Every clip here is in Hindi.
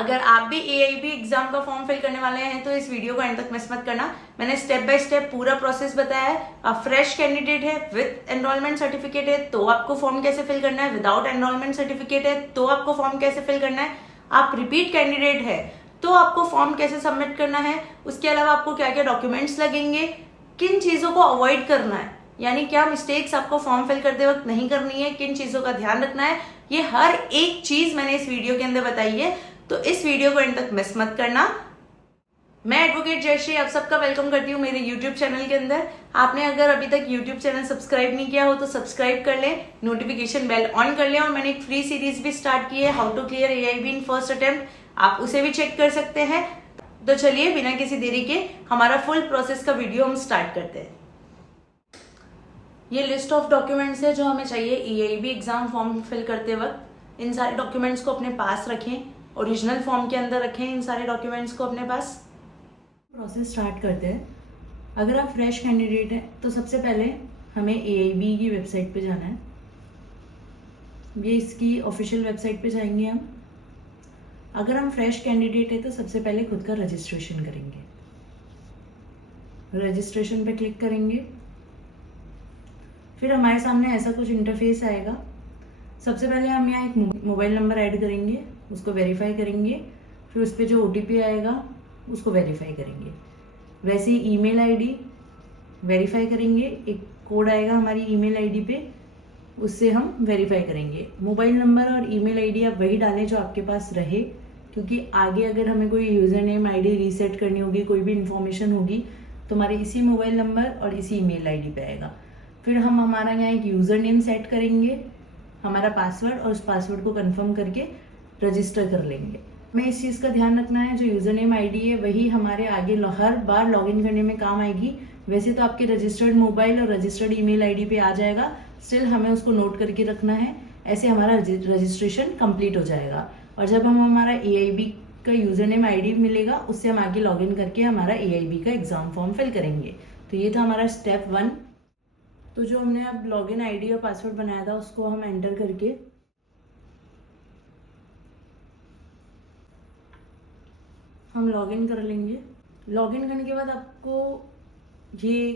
अगर आप भी AIB एग्जाम का फॉर्म फिल करने वाले हैं तो इस वीडियो को एंड तक मिस मत करना। मैंने स्टेप बाय स्टेप पूरा प्रोसेस बताया है। आप फ्रेश कैंडिडेट है, विद एनरोलमेंट सर्टिफिकेट है तो आपको फॉर्म कैसे फिल करना है, विदाउट एनरोलमेंट सर्टिफिकेट है तो आपको फॉर्म कैसे फिल करना है, आप रिपीट कैंडिडेट है तो आपको फॉर्म कैसे सबमिट करना है, उसके अलावा आपको क्या क्या डॉक्यूमेंट्स लगेंगे, किन चीजों को अवॉइड करना है, यानी क्या मिस्टेक्स आपको फॉर्म फिल करते वक्त नहीं करनी है, किन चीजों का ध्यान रखना है, ये हर एक चीज मैंने इस वीडियो के अंदर बताई है। तो इस वीडियो को एंड तक मिस मत करना। मैं एडवोकेट जयश्री आप सबका वेलकम करती हूँ मेरे यूट्यूब चैनल के अंदर। आपने अगर अभी तक यूट्यूब चैनल सब्सक्राइब नहीं किया हो तो सब्सक्राइब कर लें, नोटिफिकेशन बेल ऑन कर लें। और मैंने एक फ्री सीरीज भी स्टार्ट की है, how to clear AIB in first attempt, आप उसे भी चेक कर सकते हैं। तो चलिए बिना किसी देरी के हमारा फुल प्रोसेस का वीडियो हम स्टार्ट करते हैं। ये लिस्ट ऑफ डॉक्यूमेंट्स है जो हमें चाहिए AIB एग्जाम फॉर्म फिल करते वक्त। इन सारे डॉक्यूमेंट्स को अपने पास रखें, ओरिजिनल फॉर्म के अंदर रखें इन सारे डॉक्यूमेंट्स को अपने पास। प्रोसेस स्टार्ट करते हैं। अगर आप फ्रेश कैंडिडेट हैं तो सबसे पहले हमें AIB की वेबसाइट पे जाना है। ये इसकी ऑफिशियल वेबसाइट पे जाएंगे हम। अगर हम फ्रेश कैंडिडेट है तो सबसे पहले खुद का रजिस्ट्रेशन करेंगे। रजिस्ट्रेशन पे क्लिक करेंगे, फिर हमारे सामने ऐसा कुछ इंटरफेस आएगा। सबसे पहले हम यहाँ एक मोबाइल नंबर ऐड करेंगे, उसको वेरीफाई करेंगे, फिर उस पर जो OTP आएगा उसको वेरीफाई करेंगे। वैसे ही ईमेल ID वेरीफाई करेंगे, एक कोड आएगा हमारी ईमेल ID पे, उससे हम वेरीफाई करेंगे। मोबाइल नंबर और ईमेल ID आप वही डालें जो आपके पास रहे, क्योंकि आगे अगर हमें कोई यूज़र नेम ID रीसेट करनी होगी, कोई भी इंफॉर्मेशन होगी तो हमारे इसी मोबाइल नंबर और इसी ईमेल ID पे आएगा। फिर हम हमारा यहाँ एक यूज़र नेम सेट करेंगे, हमारा पासवर्ड, और उस पासवर्ड को कंफर्म करके रजिस्टर कर लेंगे। हमें इस चीज़ का ध्यान रखना है जो यूज़र नेम ID है वही हमारे आगे हर बार लॉगिन करने में काम आएगी। वैसे तो आपके रजिस्टर्ड मोबाइल और रजिस्टर्ड ईमेल ID पे आ जाएगा, स्टिल हमें उसको नोट करके रखना है। ऐसे हमारा रजिस्ट्रेशन कंप्लीट हो जाएगा और जब हम हमारा AIB का यूज़र नेम ID मिलेगा उससे हम आगे लॉगिन करके हमारा AIB का एग्ज़ाम फॉर्म फिल करेंगे। तो ये था हमारा स्टेप 1। तो जो हमने अब लॉगिन ID और पासवर्ड बनाया था उसको हम एंटर करके हम लॉगिन कर लेंगे। लॉगिन करने के बाद आपको ये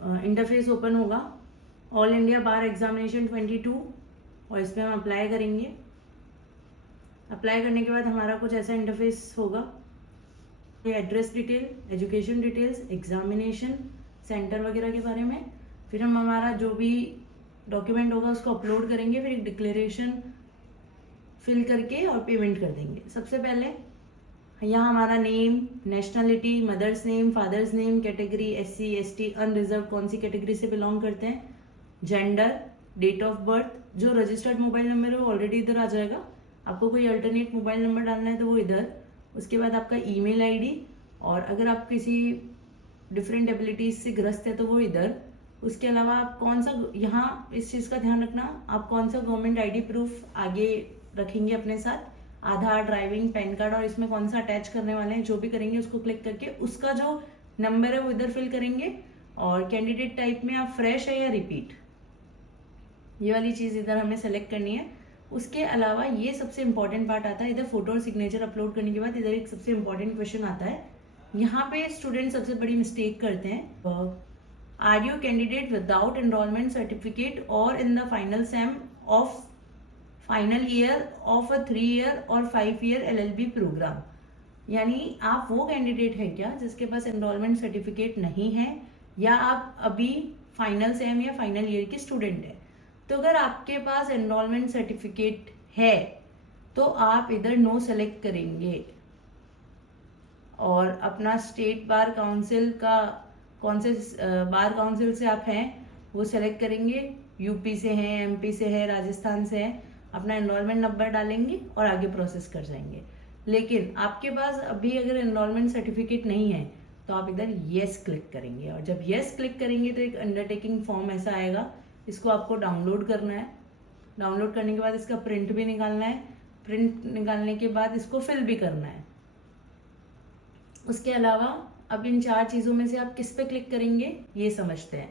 इंटरफेस ओपन होगा, ऑल इंडिया बार एग्जामिनेशन 22, और इस पर हम अप्लाई करेंगे। अप्लाई करने के बाद हमारा कुछ ऐसा इंटरफेस होगा। ये address detail, education details, examination centre वगैरह के बारे में। फिर हम हमारा जो भी डॉक्यूमेंट होगा उसको अपलोड करेंगे, फिर एक डिक्लेरेशन फिल करके और पेमेंट कर देंगे। सबसे पहले यहाँ हमारा name, nationality, mother's name, father's name, category SC ST unreserved कौन सी कैटेगरी से बिलोंग करते हैं, जेंडर, डेट ऑफ बर्थ, जो रजिस्टर्ड मोबाइल नंबर है वो ऑलरेडी इधर आ जाएगा। आपको कोई अल्टरनेट मोबाइल नंबर डालना है तो वो इधर। उसके बाद आपका ईमेल ID, और अगर आप किसी डिफरेंट एबिलिटीज से ग्रस्त है तो वो इधर। उसके अलावा आप कौन सा, यहाँ इस चीज़ का ध्यान रखना, आप कौन सा गवर्नमेंट ID प्रूफ आगे रखेंगे अपने साथ, आधार, ड्राइविंग, पैन कार्ड, और इसमें कौन सा अटैच करने वाले हैं, जो भी करेंगे उसको क्लिक करके उसका जो नंबर है वो इधर फिल करेंगे। और कैंडिडेट टाइप में आप फ्रेश है या रिपीट, ये वाली चीज़ इधर हमें सेलेक्ट करनी है। उसके अलावा ये सबसे इंपॉर्टेंट पार्ट आता है, इधर फोटो और सिग्नेचर अपलोड करने के बाद इधर एक सबसे इंपॉर्टेंट क्वेश्चन आता है। यहाँ पे स्टूडेंट सबसे बड़ी मिस्टेक करते हैं, are you candidate without enrolment certificate और in the final sem of final year of a 3 year और 5 ईयर LLB प्रोग्राम, यानी आप वो कैंडिडेट हैं क्या जिसके पास एनरोलमेंट सर्टिफिकेट नहीं है, या आप अभी फाइनल सेम या फाइनल ईयर के स्टूडेंट हैं। तो अगर आपके पास एनरोलमेंट सर्टिफिकेट है तो आप इधर नो सेलेक्ट करेंगे और अपना स्टेट बार काउंसिल का कौन से बार काउंसिल से आप हैं वो सेलेक्ट करेंगे। UP से हैं, MP से है, राजस्थान से है, अपना एनरोलमेंट नंबर डालेंगे और आगे प्रोसेस कर जाएंगे। लेकिन आपके पास अभी अगर एनरोलमेंट सर्टिफिकेट नहीं है तो आप इधर येस क्लिक करेंगे, और जब येस क्लिक करेंगे तो एक अंडरटेकिंग फॉर्म ऐसा आएगा, इसको आपको डाउनलोड करना है। डाउनलोड करने के बाद इसका प्रिंट भी निकालना है, प्रिंट निकालने के बाद इसको फिल भी करना है। उसके अलावा अब इन 4 चीज़ों में से आप किस पे क्लिक करेंगे ये समझते हैं।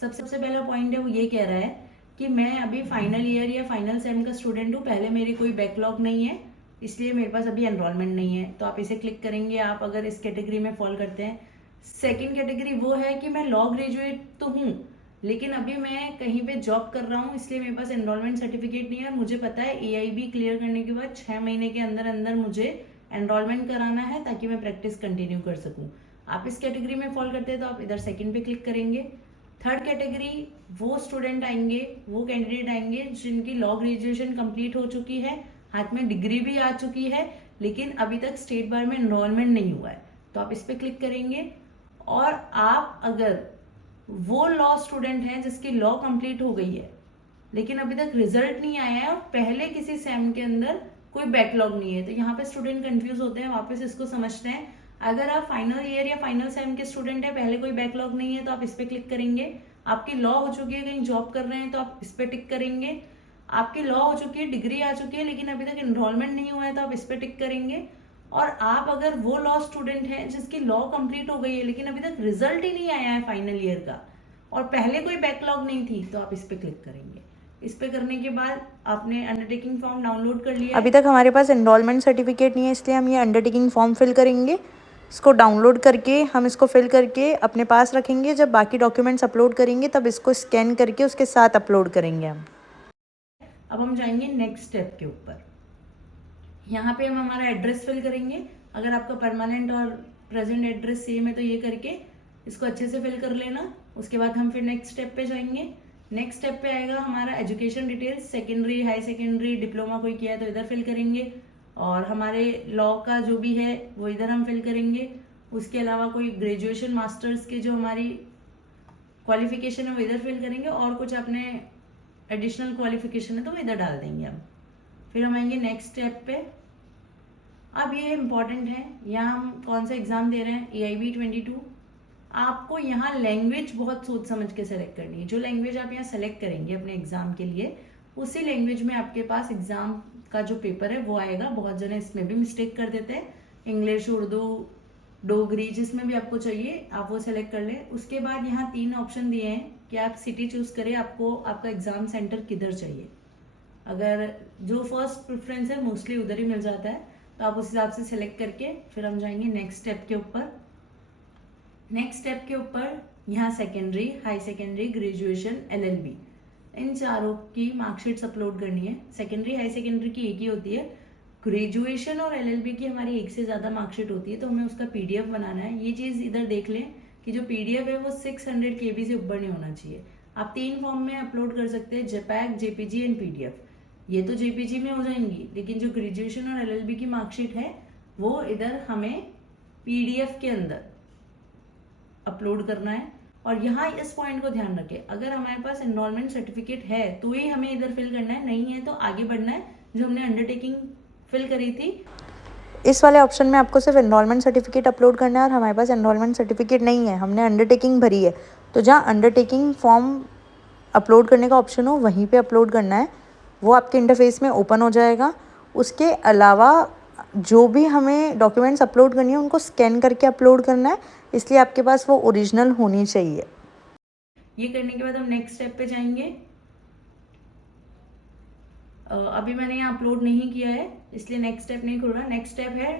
सबसे पहला पॉइंट है वो ये कह रहा है कि मैं अभी फाइनल ईयर या फाइनल सेम का स्टूडेंट हूँ, पहले मेरी कोई बैकलॉग नहीं है, इसलिए मेरे पास अभी एनरोलमेंट नहीं है। तो आप इसे क्लिक करेंगे आप अगर इस कैटेगरी में फॉल करते हैं। सेकेंड कैटेगरी वो है कि मैं लॉ ग्रेजुएट तो हूँ लेकिन अभी मैं कहीं पे जॉब कर रहा हूँ, इसलिए मेरे पास एनरोलमेंट सर्टिफिकेट नहीं है। मुझे पता है AIB क्लियर करने के बाद 6 महीने के अंदर अंदर मुझे एनरोलमेंट कराना है ताकि मैं प्रैक्टिस कंटिन्यू कर सकूँ। आप इस कैटेगरी में फॉल करते हैं तो आप इधर सेकंड पे क्लिक करेंगे। थर्ड कैटेगरी वो स्टूडेंट आएंगे, वो कैंडिडेट आएंगे जिनकी लॉ ग्रेजुएशन कंप्लीट हो चुकी है, हाथ में डिग्री भी आ चुकी है, लेकिन अभी तक स्टेट बार में एनरोलमेंट नहीं हुआ है। तो आप इस पर क्लिक करेंगे और आप अगर वो लॉ स्टूडेंट हैं जिसकी लॉ कंप्लीट हो गई है लेकिन अभी तक रिजल्ट नहीं आया है और पहले किसी सेम के अंदर कोई बैकलॉग नहीं है, तो यहाँ पे स्टूडेंट कंफ्यूज होते हैं। वापस इसको समझते हैं। अगर आप फाइनल ईयर या फाइनल सेम के स्टूडेंट है, पहले कोई बैकलॉग नहीं है, तो आप इस पे क्लिक करेंगे। आपकी लॉ हो चुकी है, कहीं जॉब कर रहे हैं तो आप इस पे टिक करेंगे। आपकी लॉ हो चुकी है, डिग्री आ चुकी है लेकिन अभी तक एनरोलमेंट नहीं हुआ है तो आप इस पे टिक करेंगे। और आप अगर वो लॉ स्टूडेंट हैं जिसकी लॉ कंप्लीट हो गई है लेकिन अभी तक रिजल्ट ही नहीं आया है फाइनल ईयर का और पहले कोई बैकलॉग नहीं थी, तो आप इस पे क्लिक करेंगे। इस पे करने के बाद आपने अंडरटेकिंग फॉर्म डाउनलोड कर लिया। अभी तक हमारे पास एनरोलमेंट सर्टिफिकेट नहीं है, इसलिए हम ये अंडरटेकिंग फॉर्म फिल करेंगे। इसको डाउनलोड करके हम इसको फिल करके अपने पास रखेंगे। जब बाकी डॉक्यूमेंट्स अपलोड करेंगे तब इसको स्कैन करके उसके साथ अपलोड करेंगे हम। अब हम जाएंगे नेक्स्ट स्टेप के ऊपर। यहाँ पे हम हमारा एड्रेस फिल करेंगे। अगर आपका परमानेंट और प्रेजेंट एड्रेस सेम है तो ये करके इसको अच्छे से फिल कर लेना। उसके बाद हम फिर नेक्स्ट स्टेप पे जाएंगे। नेक्स्ट स्टेप पे आएगा हमारा education details, secondary, high secondary, diploma कोई किया है तो इधर फिल करेंगे और हमारे लॉ का जो भी है वो इधर हम फिल करेंगे। उसके अलावा कोई ग्रेजुएशन मास्टर्स के जो हमारी क्वालिफिकेशन है वो इधर फिल करेंगे और कुछ अपने एडिशनल क्वालिफिकेशन है तो वो इधर डाल देंगे हम। फिर हम आएंगे नेक्स्ट स्टेप पे। अब ये इम्पॉर्टेंट है, यहाँ हम कौन सा एग्जाम दे रहे हैं, AIB 22। आपको यहाँ लैंग्वेज बहुत सोच समझ के सेलेक्ट करनी है। जो लैंग्वेज आप यहाँ सेलेक्ट करेंगे अपने एग्जाम के लिए, उसी लैंग्वेज में आपके पास एग्जाम का जो पेपर है वो आएगा। बहुत जने इसमें भी मिस्टेक कर देते हैं, इंग्लिश, उर्दू, डोगरी, जिसमें भी आपको चाहिए आप वो सेलेक्ट कर लें। उसके बाद यहाँ 3 ऑप्शन दिए हैं कि आप सिटी चूज करें, आपको आपका एग्जाम सेंटर किधर चाहिए। अगर जो फर्स्ट प्रेफरेंस है मोस्टली उधर ही मिल जाता है, तो आप उस हिसाब से सिलेक्ट करके फिर हम जाएंगे नेक्स्ट स्टेप के ऊपर। नेक्स्ट स्टेप के ऊपर यहाँ secondary, high secondary, graduation, LLB, इन चारों की मार्कशीट्स अपलोड करनी है। सेकेंडरी, हाई सेकेंडरी की एक ही होती है, ग्रेजुएशन और LLB की हमारी एक से ज़्यादा मार्कशीट होती है, तो हमें उसका PDF बनाना है। ये चीज़ इधर देख लें कि जो PDF है वो 600 KB से ऊपर नहीं होना चाहिए। आप 3 फॉर्म में अपलोड कर सकते हैं, JPEG, JPG एंड PDF। ये तो JPG में हो जाएंगी, लेकिन जो ग्रेजुएशन और LLB की मार्कशीट है वो इधर हमें PDF के अंदर अपलोड करना है। और यहाँ इस पॉइंट को ध्यान रखें, अगर हमारे पास एनरोलमेंट सर्टिफिकेट है तो ही हमें इधर फिल करना है, नहीं है तो आगे बढ़ना है। जो हमने अंडरटेकिंग फिल करी थी, इस वाले ऑप्शन में आपको सिर्फ एनरोलमेंट सर्टिफिकेट अपलोड करना है और हमारे पास एनरोलमेंट सर्टिफिकेट नहीं है, हमने अंडरटेकिंग भरी है। तो जहाँ अंडरटेकिंग फॉर्म अपलोड करने का ऑप्शन हो वहीं पे अपलोड करना है, वो आपके इंटरफेस में ओपन हो जाएगा। उसके अलावा जो भी हमें डॉक्यूमेंट्स अपलोड करनी है उनको स्कैन करके अपलोड करना है, इसलिए आपके पास वो ओरिजिनल होनी चाहिए। ये करने के बाद हम नेक्स्ट स्टेप पे जाएंगे। अभी मैंने यहाँ अपलोड नहीं किया है इसलिए नेक्स्ट स्टेप नहीं खुल रहा। नेक्स्ट स्टेप है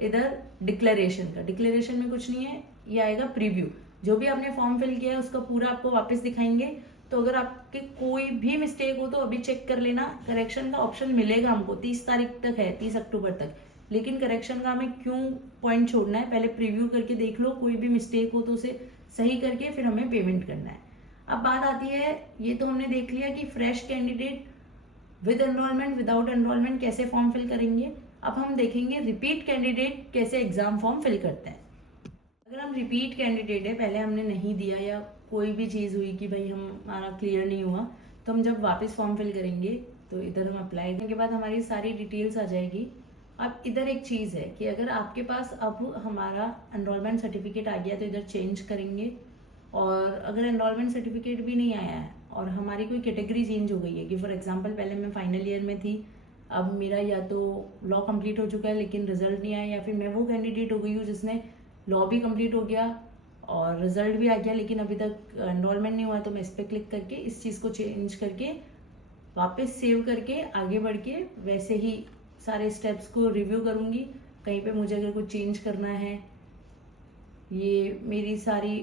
इधर डिक्लेरेशन का। डिक्लेरेशन में कुछ नहीं है, ये आएगा प्रीव्यू। जो भी आपने फॉर्म फिल किया है उसका पूरा आपको वापस दिखाएंगे। तो अगर आपके कोई भी मिस्टेक हो तो अभी चेक कर लेना। करेक्शन का ऑप्शन मिलेगा हमको, 30 तारीख तक है, 30 अक्टूबर तक, लेकिन करेक्शन का हमें क्यों पॉइंट छोड़ना है, पहले प्रीव्यू करके देख लो। कोई भी मिस्टेक हो तो उसे सही करके फिर हमें पेमेंट करना है। अब बात आती है, ये तो हमने देख लिया कि fresh candidate with enrolment, without enrolment कैसे फॉर्म फिल करेंगे। अब हम देखेंगे रिपीट कैंडिडेट कैसे एग्जाम फॉर्म फिल करते हैं। अगर हम रिपीट कैंडिडेट है, पहले हमने नहीं दिया या कोई भी चीज़ हुई कि भाई हमारा क्लियर नहीं हुआ, तो हम जब वापस फॉर्म फिल करेंगे तो इधर हम अप्लाई करने के बाद हमारी सारी डिटेल्स आ जाएगी। अब इधर एक चीज़ है कि अगर आपके पास अब हमारा एनरोलमेंट सर्टिफिकेट आ गया तो इधर चेंज करेंगे, और अगर एनरोलमेंट सर्टिफिकेट भी नहीं आया है और हमारी कोई कैटेगरी चेंज हो गई है कि फॉर एग्जांपल पहले मैं फाइनल ईयर में थी, अब मेरा या तो लॉ कंप्लीट हो चुका है लेकिन रिजल्ट नहीं आया, या फिर मैं वो कैंडिडेट हो गई हूँ जिसने लॉ भी कंप्लीट हो गया और रिजल्ट भी आ गया लेकिन अभी तक एनरोलमेंट नहीं हुआ, तो मैं इस पर क्लिक करके इस चीज़ को चेंज करके वापस सेव करके आगे बढ़ के वैसे ही सारे स्टेप्स को रिव्यू करूँगी, कहीं पे मुझे अगर कुछ चेंज करना है। ये मेरी सारी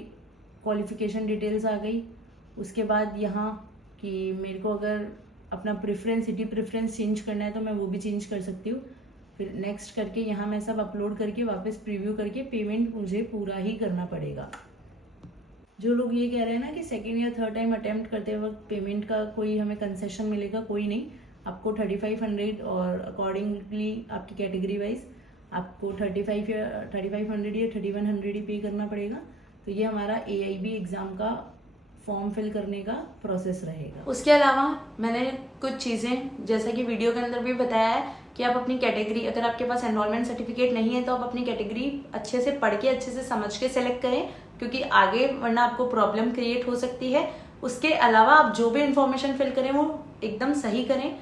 क्वालिफ़िकेशन डिटेल्स आ गई। उसके बाद यहाँ कि मेरे को अगर अपना प्रेफरेंस, सिटी प्रेफरेंस चेंज करना है तो मैं वो भी चेंज कर सकती हूँ। फिर नेक्स्ट करके यहाँ मैं सब अपलोड करके वापस प्रीव्यू करके पेमेंट मुझे पूरा ही करना पड़ेगा। जो लोग ये कह रहे हैं ना कि सेकेंड या थर्ड टाइम अटेम्प्ट करते वक्त पेमेंट का कोई हमें कंसेशन मिलेगा, कोई नहीं। आपको 3500 और अकॉर्डिंगली आपकी कैटेगरी वाइज आपको 3500 या 3100 ही पे करना पड़ेगा। तो ये हमारा AIB एग्ज़ाम का फॉर्म फिल करने का प्रोसेस रहेगा। उसके अलावा मैंने कुछ चीज़ें जैसा कि वीडियो के अंदर भी बताया है कि आप अपनी कैटेगरी, अगर आपके पास एनरोलमेंट सर्टिफिकेट नहीं है तो आप अपनी कैटेगरी अच्छे से पढ़ के, अच्छे से समझ के सेलेक्ट करें, क्योंकि आगे वरना आपको प्रॉब्लम क्रिएट हो सकती है। उसके अलावा आप जो भी इंफॉर्मेशन फिल करें वो एकदम सही करें,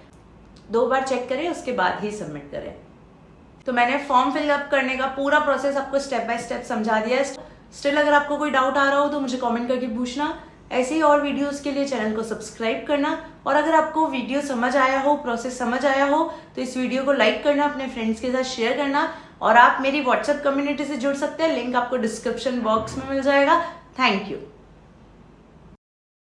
2 बार चेक करें, उसके बाद ही सबमिट करें। तो मैंने फॉर्म फिलअप करने का पूरा प्रोसेस आपको स्टेप बाय स्टेप समझा दिया है। स्टिल अगर आपको कोई डाउट आ रहा हो तो मुझे कमेंट करके पूछना। ऐसे ही और वीडियोस के लिए चैनल को सब्सक्राइब करना, और अगर आपको वीडियो समझ आया हो, प्रोसेस समझ आया हो, तो इस वीडियो को लाइक करना, अपने फ्रेंड्स के साथ शेयर करना, और आप मेरी व्हाट्सएप कम्युनिटी से जुड़ सकते हैं। लिंक आपको डिस्क्रिप्शन बॉक्स में मिल जाएगा। Thank you.